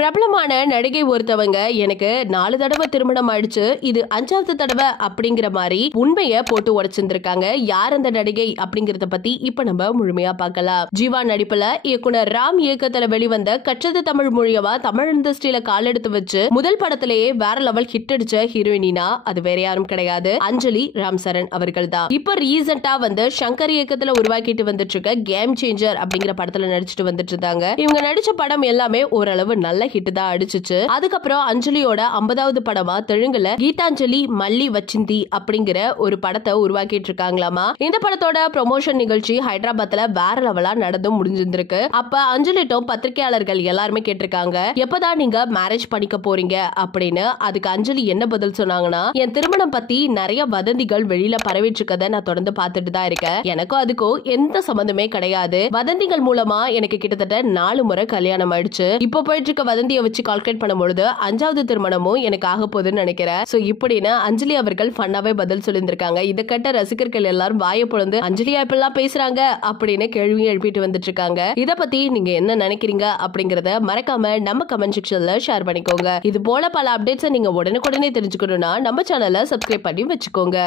பிரபலமான நடிகை ஒருத்தவங்க எனக்கு 4 தடவை திருமணம் ஆயிடுச்சு, இது 5வது தடவை அப்படிங்கிற மாதிரி உண்மைய போட்டு உடைச்சிருந்திருக்காங்க. யார் அந்த நடிகை அப்படிங்கறத பத்தி இப்ப நம்ம முழுமையா பார்க்கலாம். ஜீவா நடிப்புல இயக்குனர் ராம் இயக்கத்துல வெளிவந்த கற்றது தமிழ் மூலியமா தமிழ் இண்டஸ்ட்ரியில கால் எடுத்து வச்சு முதல் படத்திலேயே வேற லெவல் ஹிட் அடிச்ச ஹீரோயினா அது வேற யாரும் கிடையாது, அஞ்சலி ராம்சரண் அவர்கள் தான். இப்ப ரீசெண்டா வந்து சங்கர் இயக்கத்துல உருவாக்கிட்டு வந்துட்டு இருக்க கேம் சேஞ்சர் அப்படிங்கிற படத்துல நடிச்சிட்டு வந்துட்டு இருந்தாங்க. இவங்க நடிச்ச படம் எல்லாமே ஓரளவு நல்ல ஹிட் தான் அடிச்சுச்சு. அதுக்கப்புறம் அஞ்சலியோட 50வது படமா தெலுங்குல கீதாஞ்சலி மல்லி வச்சிந்தி அப்படிங்கிற ஒரு படத்தை உருவாக்கிட்டு இருக்காங்களாமா. இந்த படத்தோட ப்ரொமோஷன் நிகழ்ச்சி ஹைதராபாத்ல வேற லெவலா நடந்து முடிஞ்சிருக்கு. அப்ப அஞ்சலிட்டும் பத்திரிகையாளர்கள் எல்லாருமே கேட்டிருக்காங்க, எப்பதான் நீங்க மேரேஜ் பண்ணிக்க போறீங்க அப்படின்னு. அதுக்கு அஞ்சலி என்ன பதில் சொன்னாங்கன்னா, என் திருமணம் பத்தி நிறைய வதந்திகள் வெளியில பரவிட்டு இருக்கதை நான் தொடர்ந்து பார்த்துட்டு தான் இருக்கேன். எனக்கும் அதுக்கும் எந்த சம்பந்தமே கிடையாது. வதந்திகள் மூலமா எனக்கு கிட்டத்தட்ட 4 முறை கல்யாணம் ஆயிடுச்சு. இப்போ போயிட்டு இருக்க வதந்தியை வச்சு கால்குலேட் பண்ணும்பொழுது 5வது திருமணமும் எனக்கு ஆக போகுதுன்னு நினைக்கிறேன். சோ இப்படின்னு அஞ்சலி அவர்கள் ஃபன்னாவே பதில் சொல்லியிருந்திருக்காங்க. இதை கட்ட ரசிகர்கள் எல்லாரும் வாயை பொளந்து அஞ்சலியா இப்பெல்லாம் பேசுறாங்க அப்படின்னு கேள்வி எழுப்பிட்டு வந்துட்டு இருக்காங்க. இத பத்தி நீங்க என்ன நினைக்கிறீங்க அப்படிங்கறத மறக்காம நம்ம கமெண்ட் செக்ஷன்ல ஷேர் பண்ணிக்கோங்க. இது போல பல அப்டேட்ஸ் நீங்க உடனுக்குடனே தெரிஞ்சுக்கணும்னா நம்ம சேனலை சப்ஸ்கிரைப் பண்ணி வச்சுக்கோங்க.